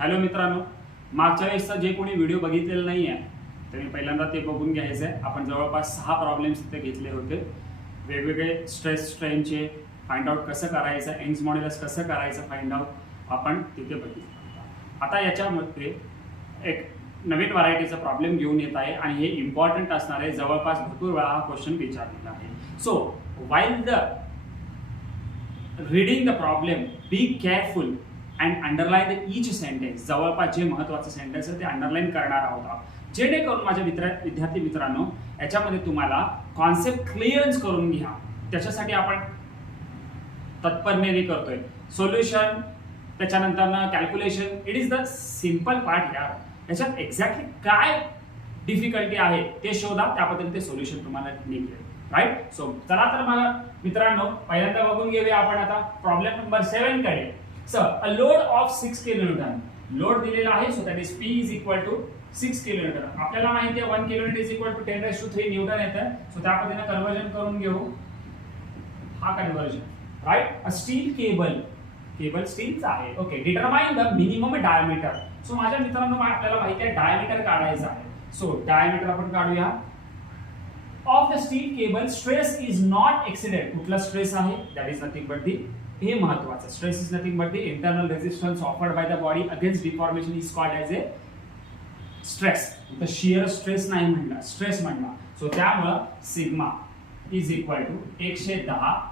Hello मित्रांनो, मागच्या वेळेसचा जे कोणी व्हिडिओ बघितलेला नाही आहे त्यांनी पहिल्यांदा ते बघून घ्यायचं आहे. आपण जवळपास 6 प्रॉब्लेम्स तिथे घेतले होते. वेगवेगळे स्ट्रेस स्ट्रेनचे फाइंड आउट कसं करायचं, एंग्स मॉड्युलस कसं करायचं फाइंड आउट आपण तिथे बघितलं. आता याच्यामध्ये एक नवीन व्हरायटीचा प्रॉब्लेम घेऊन येत आहे आणि हे इम्पॉर्टंट असणार आहे. जवळपास भरपूर वेळा हा क्वेश्चन विचारलेला आहे. So while the reading the problem, be careful and underline each sentence. जवळपास जे महत्त्वाचं सेंटेन्स आहे ते अंडरलाईन करणार आहोत, जेणेकरून माझ्या विद्यार्थी मित्रांनो याच्यामध्ये तुम्हाला कॉन्सेप्ट क्लिअरन्स करून घ्या. त्याच्यासाठी आपण तत्परतेने करतोय. सोल्युशन, त्याच्यानंतर calculation, it is the simple part यार. याच्यात एक्झॅक्टली काय डिफिकल्टी आहे ते शोधा, त्या पद्धतीने ते सोल्युशन तुम्हाला निघेल. राईट. सो चला तर मला मित्रांनो पहिल्यांदा बघून घेऊया आपण आता प्रॉब्लेम नंबर 7 कडे. Sir a load of 6 kilonewton load दिलेला आहे. So that is P is equal to 6 kilonewton. आपल्याला माहिती आहे 1 kilonewton is equal to 10⁻³ newton येतं. सो त्या पद्धतीने कन्वर्जन करून घेऊ. हा conversion. Right. A steel cable स्टीलचा आहे. Okay. Determine the minimum diameter. So माझ्या मित्रांनो आपल्याला माहिती आहे डायमीटर काढायचा आहे. सो डायमीटर आपण काढूया. Of the steel cable stress is not exceeded. कुठला स्ट्रेस आहे? That is nothing but the, हे महत्वाचं, stress is nothing but the internal resistance offered by the body against deformation is called as a stress. तर shear stress नाही म्हणला, stress म्हणला. So त्यामुळे sigma is equal to 110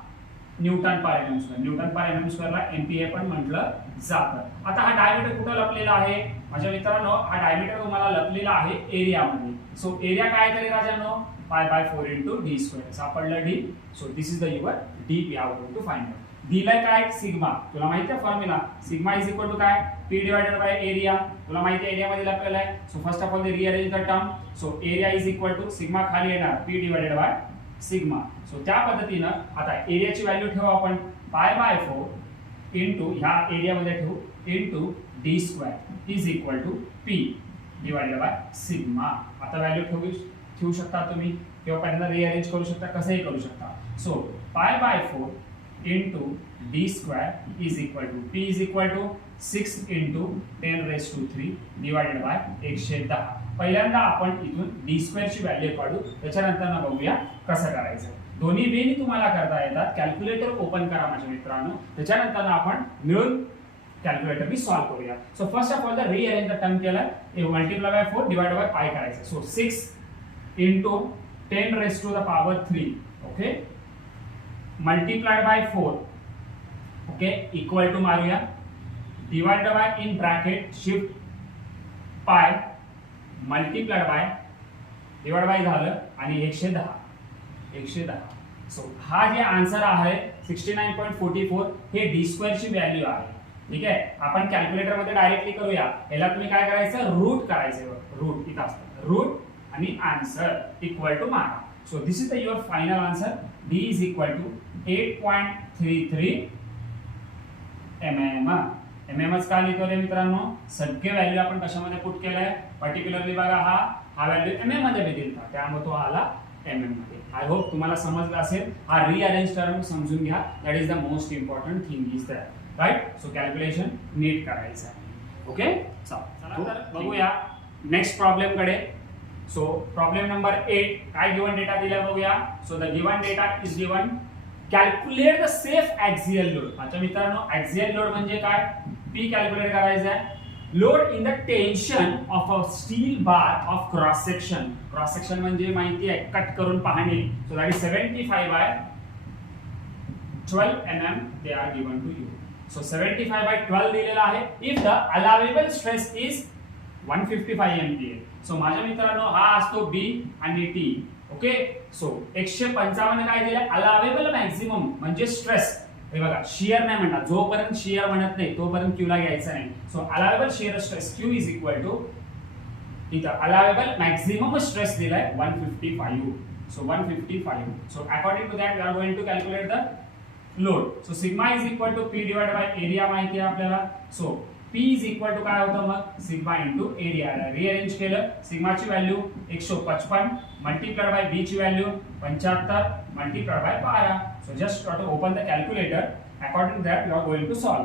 newton per M square. Newton per M स्क्वेअरला MPa पण म्हटलं जातं. आता हा डायमीटर कुठं लपलेला आहे माझ्या मित्रांनो? हा डायमीटर तुम्हाला लपलेला आहे एरियामध्ये. सो एरिया काय तरी राजांनो? π/4 into d square. सापडलं d. So this is the your d we are going to find out. दिलाय काय? सिग्मा. तुला माहिती आहे formula sigma is equal to काय? P divided by area. तुला माहिती आहे एरिया मध्ये लपलेला आहे. So first of all the rearrange the term. So area is equal to sigma खाली येणार P divided by sigma. So त्या पद्धतीनं आता एरियाची व्हॅल्यू ठेवू आपण π/4 इंटू ह्या एरियामध्ये ठेवू into d square is equal to P divided by sigma. आता व्हॅल्यू ठेवू शकता तुम्ही किंवा पहिल्यांदा रिअरेंज करू शकता, कसंही करू शकता. So π/4 into d square is equal to P is equal to 6 into 10⁻³ divided by 110. पहिल्यांदा आपण इथून d स्क्वेअरची व्हॅल्यू काढू, त्याच्यानंतर बघूया कसं करायचं. दोन्ही वेनी तुम्हाला करता येतात. कॅल्क्युलेटर ओपन करा माझ्या मित्रांनो, त्याच्यानंतर आपण मिळून कॅल्क्युलेटर सॉल्व करूया. So first of all the rearrange the term केला, multiply by 4 divide by pi करायचं. So 6 into 10⁻³ okay multiplied by 4 okay equal to मारूया divided by in bracket shift pi multiplied by divide by झालं आणि 110. So हा जे answer आहे 69.44 हे d स्क्वेअरची value आहे. ठीक आहे. आपण कॅल्क्युलेटर मध्ये डायरेक्टली करूया. याला तुम्ही काय करायचं? रूट करायचं. रूट इथं असतं रूट आणि आन्सर इक्वल टू मारा. So this is the your final answer. D is equal to 8.33 mm. mmच का लिहितोय मित्रांनो? सगळे व्हॅल्यू आपण कशामध्ये पुट केलंय? पर्टिक्युलरली बघा हा व्हॅल्यू mm मध्ये दिलता, त्यामुळे तो आला mm मध्ये. आय होप तुम्हाला समजलं असेल. हा रिअरेंज टर्म समजून घ्या. That is the most important thing is that. Right. So calculation नीट करायचं आहे. ओके. चला तर बघूया नेक्स्ट प्रॉब्लेम कडे. सो प्रॉब्लेम नंबर 8 काय गिवन डेटा दिला बघूया. So the given data is given calculate the safe axial load. अच्छा मित्रांनो, ॲक्सियल लोड म्हणजे काय? P कॅल्क्युलेट करायचा आहे. Load in the tension of a steel bar of cross section. Cross section म्हणजे माहिती आहे कट करून पाहणे. So that is 75/12 mm they are given to you. So 75/12 दिलेला आहे. If the allowable stress is 155 MPa. So माझ्या मित्रांनो हा असतो B आणि T. ओके. सो 155 काय दिलं? अलाउएबल मॅक्सिमम म्हणजे स्ट्रेस. हे बघा शियर नाही म्हणणार, जोपर्यंत शियर म्हणत नाही तोपर्यंत Q ला घ्यायचं नाही. So allowable shear stress Q is equal to इथं अलाउएबल मॅक्सिमम स्ट्रेस दिलाय 155. So 155. So according to that we are going to calculate the load. So sigma is equal to P divide by area माहिती आहे आपल्याला. So P is equal to काय होतं मग? Sigma into area. Rearrange केलं. सिग्माची value 155 multiplied by B ची value 75 multiplied by 12. So just try to open the calculator. According to that you are going to solve.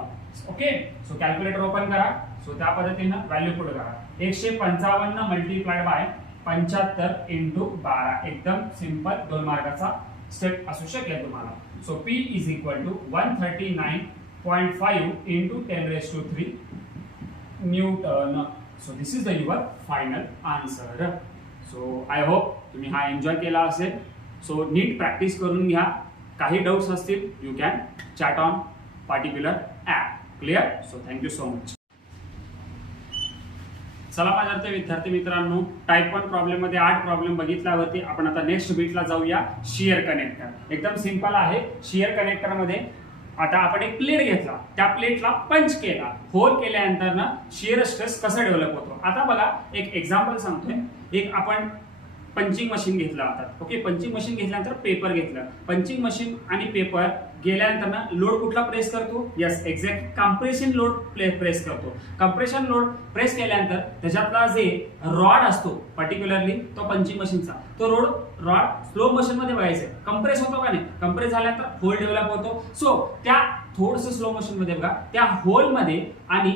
Okay. So calculator open करा. सो त्या पद्धतीनं व्हॅल्यू पुढे करा. 155 multiplied by 75 into 12. एकदम सिंपल 2 मार्काचा स्टेप असू शकेल तुम्हाला. So P is equal to 139.5 into 10⁻³ newton. So this is the your final answer. So I hope तुम्ही हा एन्जॉय केला असेल. सो नीट प्रॅक्टिस करून घ्या. काही डाऊट्स असतील you can chat on particular app. Clear. So thank you so much. चला माझ्या विद्यार्थी मित्रांनो, टाइप 1 प्रॉब्लेम मध्ये 8 प्रॉब्लेम बघितल्यावरती आपण आता नेक्स्ट बीटला जाऊया. शियर कनेक्टर एकदम सिंपल आहे. शियर कनेक्टर मध्ये आता आपण एक प्लेट घेतला, त्या प्लेटला पंच केला, होल केल्यानंतर ना शियर स्ट्रेस कसा डेव्हलप होतो. आता बघा एक एक्झाम्पल सांगतोय. एक आपण पंचिंग मशीन घेतलं आता. ओके, पंचिंग मशीन घेतल्यानंतर पेपर घेतलं. पंचिंग मशीन आणि पेपर गेल्यानंतर ना लोड कुठला प्रेस करतो. Yes, exact compression load press करतो. कम्प्रेशन लोड प्रेस केल्यानंतर त्याच्यातला जे रॉड असतो पर्टिक्युलरली तो पंचिंग मशीनचा, तो रॉड स्लो मोशन मध्ये बघायचा, कम्प्रेस होतो का नाही. कम्प्रेस झाल्यानंतर होल डेव्हलप होतो. सो त्या थोडस स्लो मोशन मध्ये बघा त्या होल मध्ये आणि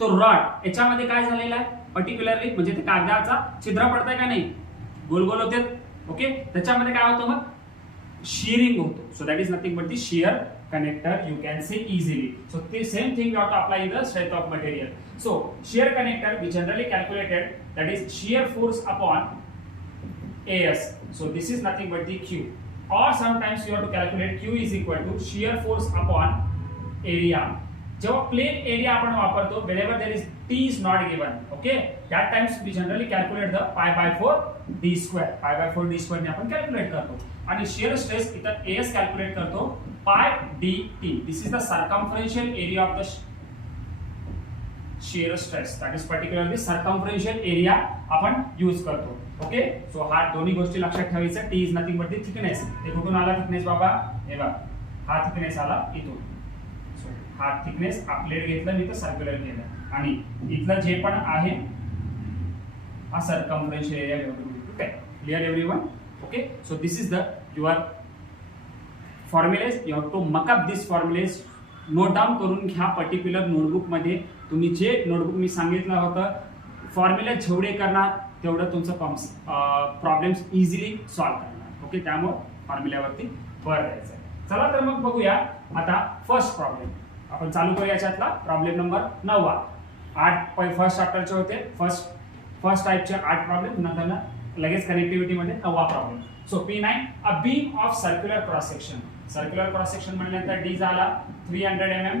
तो रॉड याच्यामध्ये काय झालेला आहे पर्टिक्युलरली, म्हणजे ते कागदाचा छिद्र पडतंय का नाही, गोल गोल होते. ओके, त्याच्यामध्ये काय होतं मग shearing होतो. So that is nothing but the shear connector, you can say easily. So the same thing you have to apply in the strength of material. So shear connector we generally calculated, that is shear force upon AS. So this is nothing but the Q. Or sometimes you have to calculate Q is equal to shear force upon area. जेव्हा plain area आपण वापरतो, whenever there is T is not given, okay, that times we generally calculate the pi/4 d square. pi/4 d square ने आपण calculate करतो. आणि shear stress इथं AS calculate करतो pi dt. This is the circumferential area of the shear stress, that is particularly circumferential area आपण use करतो. Okay, so हा दोन्ही गोष्टी लक्षात ठेवायचं. T is nothing but the thickness. हे कुठून आला थिकनेस बाबा, हे बघा हा थिकनेस आला इथून. सो हा थिकनेस प्लेट घेतलं मी तर सर्क्युलर केलं, आणि इथलं जे पण आहे हा सर्कम्फरन्शियल एरिया घेऊन. Clear everyone? Okay, so this is the your formulas. You have to muck up these formulas. Note down करून घ्या पर्टिक्युलर नोटबुक मध्ये. तुम्ही जे नोटबुक मी सांगितलं होतं फॉर्म्युला जेवढे करणार तेवढं तुमचं प्रॉब्लेम्स इझिली सॉल्व्ह करणार. ओके, त्यामुळे फॉर्म्युल्यावरती भर द्यायचं. चला तर मग बघूया आता फर्स्ट प्रॉब्लेम. आपण चालू करूया याच्यातला प्रॉब्लेम नंबर 9. 8 फर्स्ट चॅप्टरचे होते. फर्स्ट टाइपचे 8 प्रॉब्लेम, नंतर लगेच कनेक्टिव्हिटी मध्ये 9वा problem. So P9 a beam of circular cross section. Circular cross section म्हणल्यानंतर D झाला 300 mm.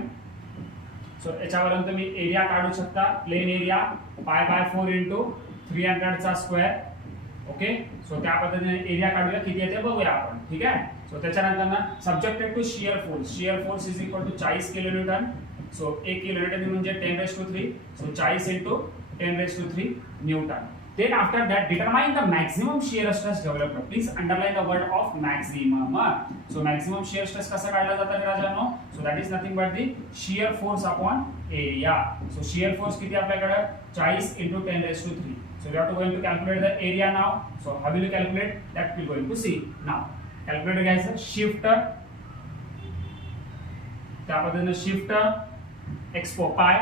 सो याच्यावरून तुम्ही एरिया काढू शकता. प्लेन एरिया pi/4 इंटू 300 चा स्क्वेअर. ओके, सो त्या पद्धतीने एरिया काढूया, किती येते बघूया आपण. ठीक आहे. सो त्याच्यानंतर ना subjected to shear force. Shear force is equal to 40 kilonewton. So 1 kilonewton म्हणजे 10⁻³ so 40 into 10⁻³ newton. Then after that determine the maximum shear stress developed. Please underline the word of maximum. So maximum shear stress कसा काढला जातं राजांनो. So that is nothing but the shear force upon area. So shear force किती आपल्याकडे 40 into 10⁻³. So we have to going to calculate the area now. So how will you calculate that? We are going to see now. Calculator घ्यायचं, shift त्या पद्धतीने shift expo pi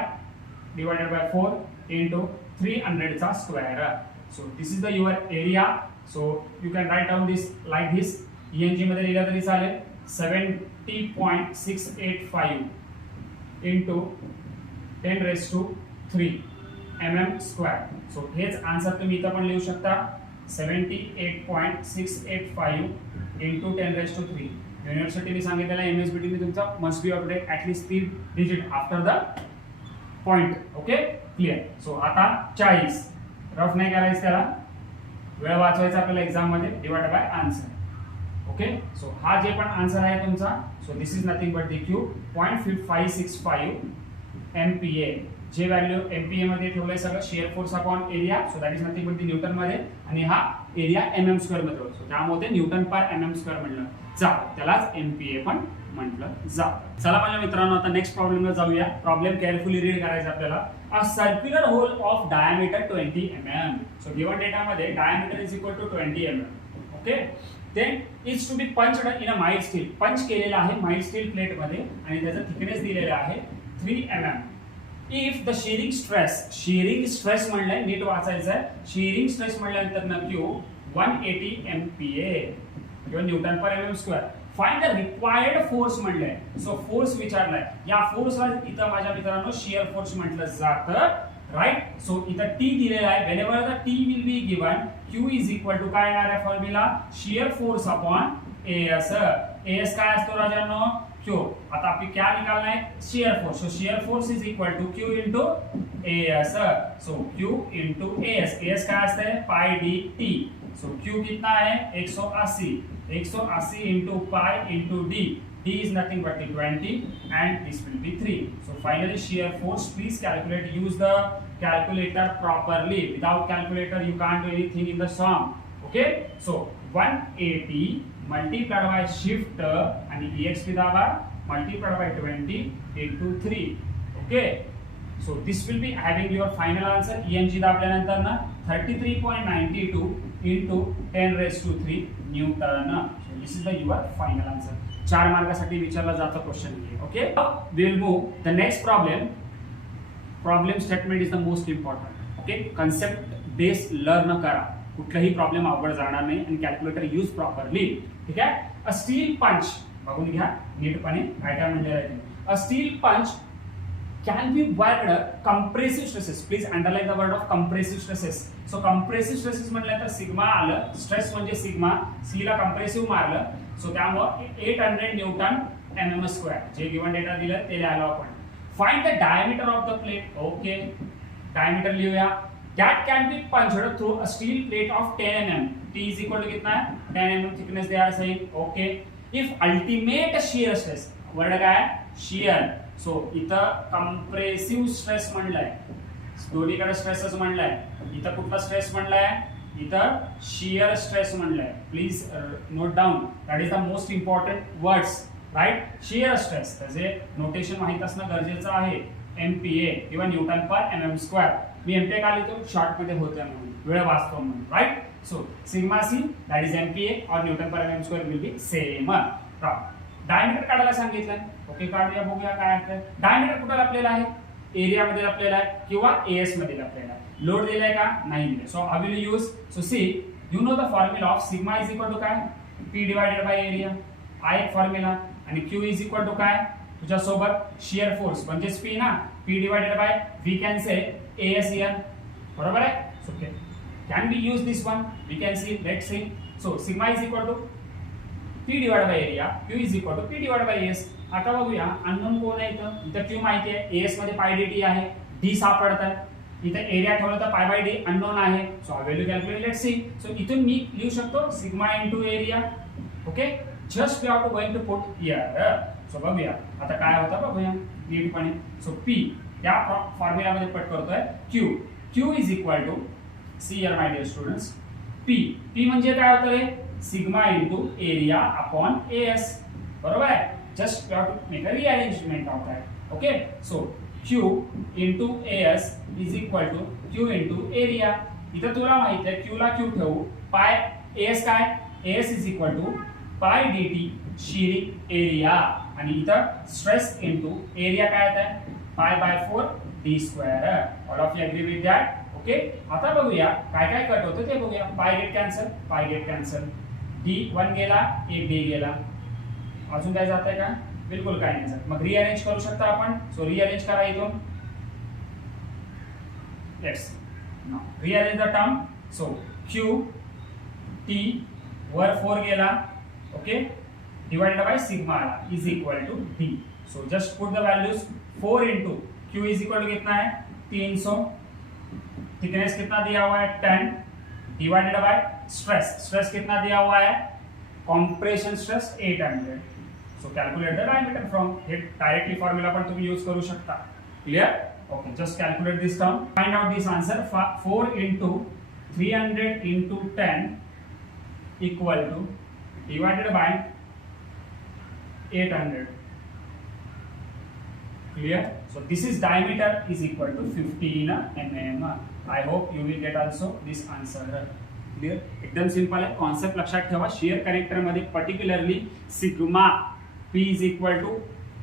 divided by 4 into 300 चा square. So this is the your area. So you can write down this like this. ENG मध्ये लिहिलं तरी चालेल. 70.685 into 10⁻³ mm square. So हेच answer तुम्ही इथं पण लिहू शकता. 78.685 into 10⁻³ युनिव्हर्सिटीने सांगितलेला MSBT ने तुमचा must be update at least 3 digit after the point. Okay, clear. So आता 40 रफ नाही करायचं, त्याला वेळ वाचवायचा आपल्याला एक्झाम मध्ये. Divide by answer. Okay, so हा जे पण आन्सर आहे तुमचा. So this is nothing but the Q 0.565 MPa. जे व्हॅल्यू MPa मध्ये ठेवलंय सगळं shear force upon area. So that is nothing but the Newton मध्ये, आणि हा एरिया mm स्क्वेअर मध्ये होतो. त्यामुळे न्यूटन पर mm स्क्वेअर म्हणलं जातं, त्यालाच MPa पण म्हटलं जातं. चला माझ्या मित्रांनो आता नेक्स्ट प्रॉब्लेमला जाऊया. प्रॉब्लेम केअरफुली रीड करायचा आपल्याला. A circular hole of diameter 20 mm. So given data मध्ये diameter is equal to 20 mm. Okay, then is to be punched in a mild steel. Punch केलेला आहे माइल्ड स्टील प्लेट मध्ये, आणि त्याचा thickness दिलेला आहे 3 mm. If the shearing stress म्हणलंय, नीट वाचायचं आहे. shearing stress म्हणल्यानंतर ना Q 180 MPa किंवा newton per mm square. Find the required force म्हणलंय. सो फोर्स विचारलाय. या फोर्सला इथं माझ्या मित्रांनो शियर फोर्स म्हटलं जातं, राईट. सो इथं टी दिलेला आहे. Whenever the T will be given, Q is equal to काय येणार आहे formula, shear force upon S. S काय असतो राजांनो, Q. आता आपली क्या निकालना है, shear force. So shear force is equal to Q into S. So Q into S. S काय असता है, pi D T. So Q कितना है 180. 180 into pi into D. D is nothing but the 20 and this will be 3. So finally shear force, please calculate, use the calculator properly. Without calculator you can't do anything in the sum. Okay, so 180 multiplied by shift and EX दाबा multiplied by 20 into 3. Okay, so this will be having your final answer. EMG दाबल्यानंतर ना 33.92 into 10 raised to 3 Newton. So this is the your final answer. 4 मार्कासाठी विचारला जाता question आहे. Okay, we will move the next problem. Problem statement is the most important. Okay, concept base learn करा, कुठलाही problem अवघड जाणार नाही आणि कॅल्क्युलेटर यूज प्रॉपरली. ठीक आहे. अ स्टील पंच बघून घ्या नीटपणे काय काय म्हणलेलं आहे. अ स्टील पंच can be worked compressive stresses. Please underline the word of compressive stresses. So compressive stresses म्हणलं तर सिग्मा आलं, स्ट्रेस म्हणजे सिग्मा, सी ला कंप्रेसिव्ह मारलं. सो त्यामुळे 800 न्यूटन mm स्क्वेअर जे गिवन डेटा दिलं ते लिहायला आपण. Find the diameter of the plate. Okay, diameter लिहूया. That can be punched through a steel plate of 10 mm. T is equal to कितना है, 10 mm thickness they are saying. Okay, if ultimate shear stress, word काय आहे, shear. So इथं compressive stress म्हणलाय, दोन्हीकडे स्ट्रेसच म्हणलाय. इथं कुठला स्ट्रेस म्हणलाय, इथं शियर स्ट्रेस म्हणलाय. Please note down, that is the most important words, right. Shear stress त्याचे नोटेशन माहित असणं गरजेचं आहे. MPa किंवा न्यूटन पर mm स्क्वेअर. मी MPa का लिहितो, शॉर्ट मध्ये होते म्हणून, वेळ वाचतो म्हणून, right. So sigma C that is MPa और newton per mm square will be same. Diameter काढायला सांगितलंय. ओके, काढूया, बघूया काय आहे. डायमीटर कुठे लपलेला आहे, एरिया मध्ये लपलेला आहे किंवा एएस मध्ये लपलेला आहे. लोड दिलाय का, नाही दिलाय. So how will use, so see you know the formula of sigma is equal to काय, P डिवाइडेड बाय एरिया. हा एक फॉर्म्युला. आणि Q इज इक्वल टू काय, तुझ्या सोबत शियर फोर्स म्हणजेच P ना, P divided by we can say ASN. बरोबर आहे. So can be use this one, we can see, let's see. So sigma is equal to P divide by area, Q is equal to P divide by AS. आता बघूया unknown कोण आहे इथं. इथं Q माहिती आहे, AS मध्ये पाय dt आहे, D सापडत आहे. इथं एरिया ठेवलं तर पाय बाय डी अननोन आहे. So value calculate, let's see. So इथून मी लिहू शकतो sigma into area. Okay, just we have to going to put here. So बघूया आता काय होतं, बघूया नीटपणे. सो P या फॉर्म्युला मध्ये पट करतोय. Q is equal to, see here my dear students, P म्हणजे काय होतं रे, sigma into area upon AS. बरोबर आहे. Just we have to make a rearrangement of that. Okay, so Q into AS is equal to Q into area. इथं तुला माहिती आहे Q ला Q ठेवू, पाय AS काय, AS is equal to pi dt shearing area. आणि इथं स्ट्रेस इंटू एरिया काय येत आहे, pi by 4 d square. All of you agree with that. Okay, आता बघूया काय काय कट होतं ते बघूया. Pi get cancel, pi get cancel, D1 गेला, एक D गेला. अजून काय जात आहे का, बिलकुल काय नाही जात. मग रिअरेंज करू शकता आपण. सो रिअरेंज करा इथून. Let's now rearrange the term. So Q T वर 4 गेला, ओके, डिवाइडेड बाय सिग्मा आला is equal to D. So just put the values. 4 into Q is equal to कितना है, 300. थिकनेस कितना दिया हुआ है, 10, डिवाइडेड बाय स्ट्रेस कितना दिया हुआ है, compression stress 800. So calculate the diameter from, हे डायरेक्टली फॉर्म्युला पण तुम्ही यूज करू शकता. Clear. Okay, just calculate this term, find out this answer. 4 into 300 into 10 equal two divided by 800. Clear. So this is diameter is equal to 15 mm. I hope you will get also this answer. Clear. एकदम simple आहे. Concept लक्षात ठेवा. Shear connector मध्ये particularly sigma P is equal to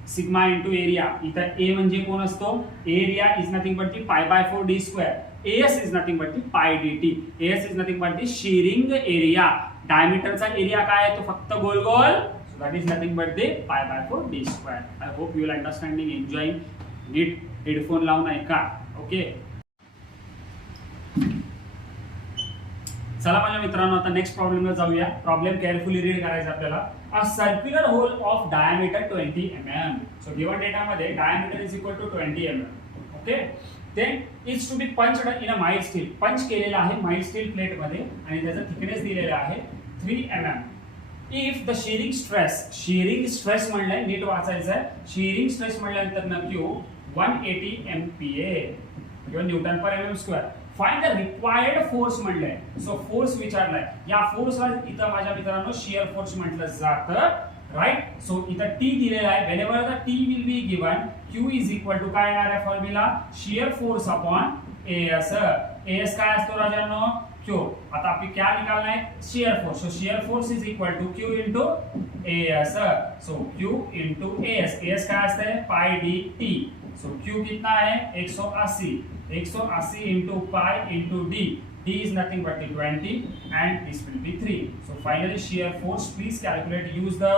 sigma into area. इथं A म्हणजे कोण असतो, area is nothing but the pi by 4 D square. S is nothing but the pi D T. S is nothing but the shearing area. डायमीटरचा area काय आहे, तो फक्त गोल गोल. So that is nothing but the pi by 4 D square. I hope you will understanding, enjoying. नीट headphone लावून ऐका. ओके, चला माझ्या मित्रांनो आता नेक्स्ट प्रॉब्लेमला जाऊया. प्रॉब्लेम केअरफुली रीड करायचा आपल्याला. A circular hole of diameter 20 mm. So given data मध्ये diameter is equal to 20 mm. Okay, then is to be punched in a mild steel. Punch केलेला आहे माइल्ड स्टील प्लेट मध्ये आणि त्याचा thickness दिलेला आहे 3 mm. If the shearing stress म्हणलंय, नीट वाचायचं आहे. शेअरिंग स्ट्रेस म्हणल्यानंतर ना Q 180 MPa किंवा newton per mm square. Find the required force म्हणलंय. सो फोर्स विचारलाय. या फोर्सला इथं माझ्या मित्रांनो शियर फोर्स म्हटलं जातं, राईट. सो इथं टी दिलेला आहे. Whenever the T will be given, Q is equal to काय येणार आहे formula, shear force upon S. S काय असतो राजांनो, क्यू. आता आपली क्या निकालना है, shear force. So shear force is equal to Q into S. So Q into S. S काय असते, pi D T. So Q कितना है 180. 180 into pi into d. D is nothing but the 20 and this will be 3. So finally shear force, please calculate. Use the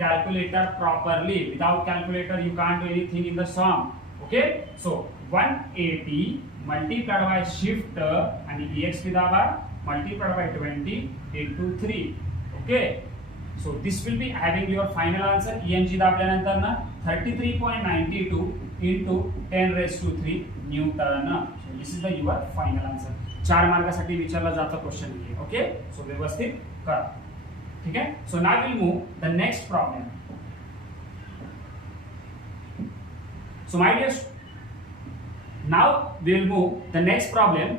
calculator properly. Without calculator you can't do anything in the sum. Okay, so 180 multiplied by shift and exp दाबा multiplied by 20 into 3. Okay, so this will be having your final answer. EMG दाबल्यानंतर ना 33.92 into 10 raised to 3 Newton. So this is the your final answer. 4 मार्कासाठी विचारला जाता question आहे. Okay, so व्यवस्थित करा. ठीक आहे. So now will move the next problem. So my dear, now we will move the next problem.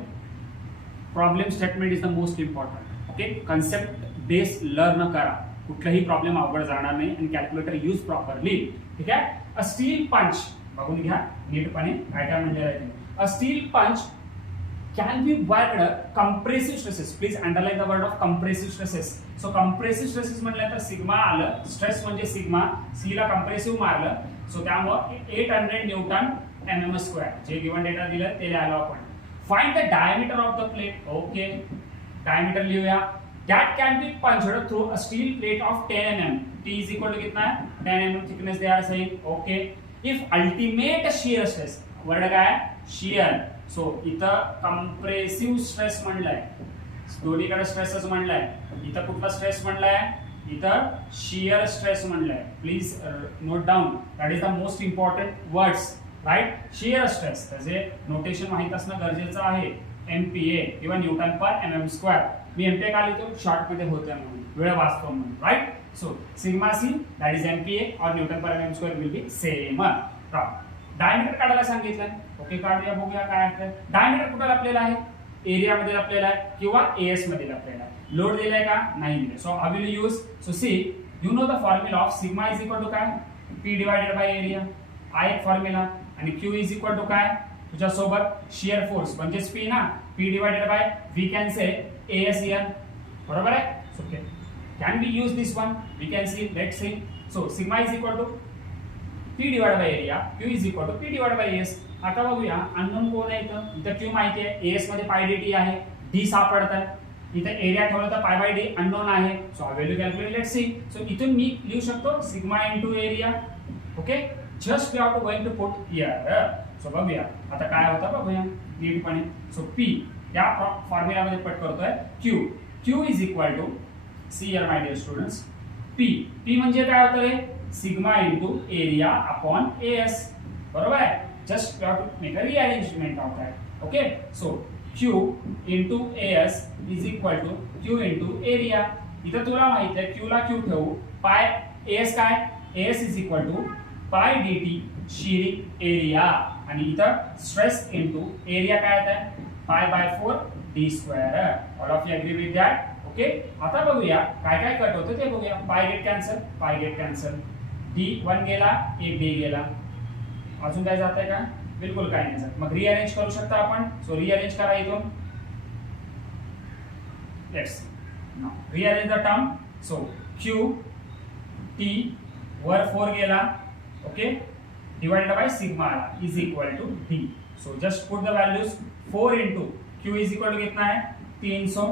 Problem statement is the most important. Okay, concept base learn करा. कुठलाही problem अवघड जाणार नाही आणि कॅल्क्युलेटर यूज प्रॉपरली. ठीक आहे. अ steel पंच बघून घ्या नीटपणे काय काय म्हणलेलं आहे. अ स्टील पंच can be worked compressive stresses. Please underline the word of compressive stresses. So compressive stresses म्हटलं तर सिग्मा आलं, स्ट्रेस म्हणजे सिग्मा, सी ला compressive मारलं. सो त्यामुळे 800 न्यूटन mm स्क्वेअर जे गिवन डेटा दिलं ते लिहायला आपण. Find the diameter of the plate. Okay, diameter लिहूया. That can be punched through a steel plate of 10 mm. T is equal to कितना है, 10 mm thickness they are saying. Okay, if ultimate shear stress, word काय shear. So इथं compressive stress म्हणलाय, दोन्हीकडे स्ट्रेसच म्हणलाय. इथं कुठला स्ट्रेस म्हणलाय, इथं शियर स्ट्रेस म्हणलाय. Please note down, that is the most important words, right. Shear stress त्याचे नोटेशन माहित असणं गरजेचं आहे. MPa किंवा न्यूटन पर mm स्क्वेअर. मी MPa का लिहितो, शॉर्ट मध्ये होतं म्हणून, वेळ वाचतो म्हणून, right. So sigma C that is MPa और newton per mm square will be same. Diameter काढायला सांगितलंय. ओके, काढूया, बघूया काय आहे. डायमीटर कुठे लपलेला आहे, एरिया मध्ये लपलेला आहे किंवा एएस मध्ये लपलेला आहे. लोड दिलाय का, नाही दिलाय. So how will use, so see you know the formula of sigma is equal to काय, पी डिवायडेड बाय एरिया. हा एक फॉर्म्युला. आणि क्यू इज इक्वल टू काय, तुझ्या सोबत शियर फोर्स म्हणजेच पी ना, P divided by we can say AS here. बरोबर आहे. So can be use this one, we can see, let's see. So sigma is equal to P divide by area, Q is equal to P divide by S. आता बघूया unknown कोण आहे इथं. इथं Q माहिती आहे, एस मध्ये पाय डी टी आहे, डी सापडत आहे. इथं एरिया ठेवलं तर पाय बाय डी अननोन आहे. सो हा value calculate, let's see. So इथून मी लिहू शकतो sigma into area. Okay, just we are to going to put here. So बघूया आता काय होतं, बघूया नीटपणे. सो P या फॉर्म्युला मध्ये पट करतोय Q is equal to, see here my dear students, P म्हणजे काय होतं रे, sigma into area upon S. बरोबर आहे. Just you have to make a rearrangement of that. Okay, so Q into S is equal to Q into area. इथं तुला माहित आहे Q ला Q ठेवू, पाय एस काय, S is equal to pi D T shearing area. आणि इथं stress into area काय आहे, pi by 4 D square. All of you agree with that. Okay, आता बघूया काय काय कट होतं ते बघूया. पाय गेट कॅन्सल, डी 1 गेला, एक डी गेला. अजून काय जात आहे का, बिलकुल काय नाही जात. मग रिअरेंज करू शकता आपण. सो रिअरेंज करा इथून. Let's now rearrange the term. So Q T वर 4 गेला, okay, divided by sigma is equal to d. So just put the values. 4 into q is equal to कितना है 300,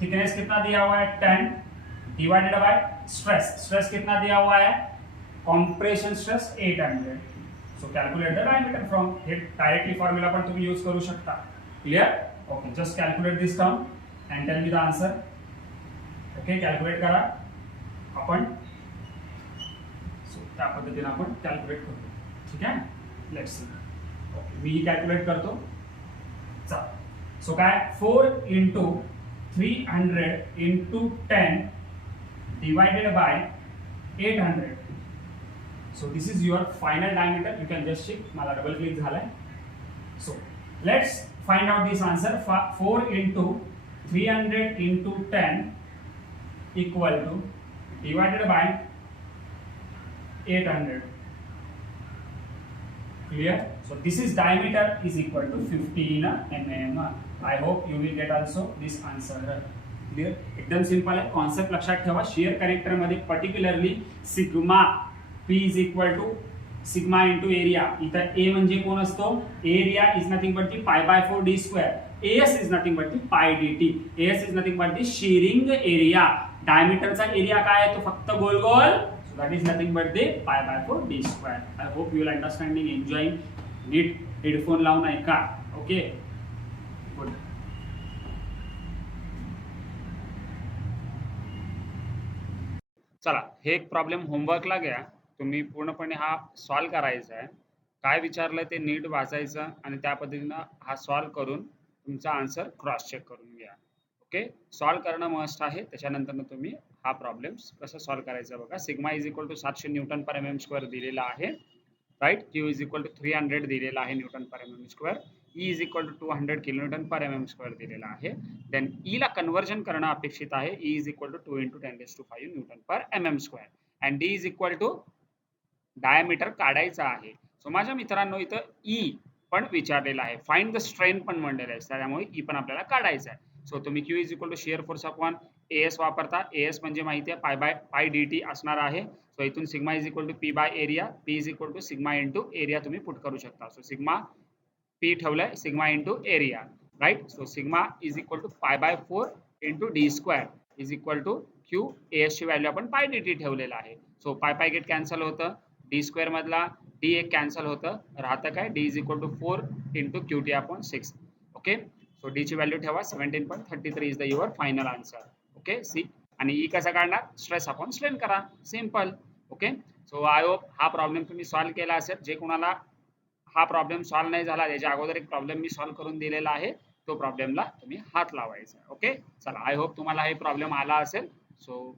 थिकनेस कितना दिया हुआ है 10, डिवाइडेड बाय स्ट्रेस, स्ट्रेस कितना दिया हुआ है compression stress 800. So calculate the diameter from, हे डायरेक्टली फॉर्म्युला पण तुम्ही यूज करू शकता. Clear? Okay, just calculate this term and tell me the answer. Okay, calculate करा आपण. सो त्या पद्धतीने आपण कॅल्क्युलेट करतो. ठीक आहे, let's see. Okay, me calculate करतो. चला, सो काय 4 into 300 into 10 divided by 800. So this is your final diameter. You can just check. मला डबल क्लिक झालाय. So let's find out this answer. 4 into 300 into 10 equal to divided by 800. Clear? So this is diameter is equal to 15 mm. I hope you will get also this answer. Clear? एकदम simple आहे. Concept लक्षात ठेवा. Shear character मध्ये particularly sigma P is equal to sigma into area. इथं A म्हणजे कोण असतो, area is nothing but the pi by 4 D square. S is nothing but the pi D T. S is nothing but the shearing area. डायमीटरचा area काय आहे तो फक्त गोल गोल. So that is nothing but the pi by 4 d square. I hope you will understanding, enjoying. नीट headphone लावून ऐका. Okay, good. चला, हे एक प्रॉब्लेम होमवर्कला घ्या. तुम्ही पूर्णपणे हा सॉल्व करायचा आहे. काय विचारलं ते नीट वाचायचं आणि त्या पद्धतीनं हा सॉल्व करून तुमचा आन्सर क्रॉस चेक करून घ्या. ओके, सॉल्व करणं मस्ट आहे. त्याच्यानंतर तुम्ही हा प्रॉब्लेम कसं सॉल्व करायचा बघा. Sigma is equal to 700 newton per mm square दिलेला आहे. Right, Q is equal to 300 दिलेला आहे newton per mm square. E is equal to 200 kilonewton per mm square दिलेला आहे. देन ई ला कन्वर्जन करणं अपेक्षित आहे. E is equal to 2 into 10⁵ newton per mm square. And D is equal to diameter काढायचा आहे. सो माझ्या मित्रांनो इथं ई पण विचारलेला आहे, फाइंड द स्ट्रेन पण म्हणलेलं आहे. त्यामुळे ई पण आपल्याला काढायचा आहे. सो तुम्ही Q is equal to shear force upon S वापरता. एस म्हणजे माहिती आहे पाय डी टी असणार आहे. सो इथून sigma is equal to P by area. P is equal to sigma into area तुम्ही पुट करू शकता. सो सिग्मा पी ठेवलंय, sigma into area. Right, so sigma is equal to pi by 4 into D square is equal to Q. S ची value आपण pi D T ठेवलेला आहे. So pi get cancel होतं. D square मधला D एक cancel होतं. राहतं काय, D is equal to 4 into Q T upon 6. Okay, so D ची व्हॅल्यू ठेवा 17.33 is the your final answer. Okay, see. आणि ई कसा काढणार, स्ट्रेस अपॉन स्ट्रेन करा, simple. Okay, so I hope हा प्रॉब्लेम तुम्ही सॉल्व केला असेल. जे कोणाला हा प्रॉब्लेम सॉल्व नाही झाला, त्याच्या अगोदर एक प्रॉब्लेम मी सॉल्व करून दिलेला आहे, तो प्रॉब्लेमला तुम्ही हात लावायचा. ओके, चला, आय होप तुम्हाला हे प्रॉब्लेम आला असेल. सो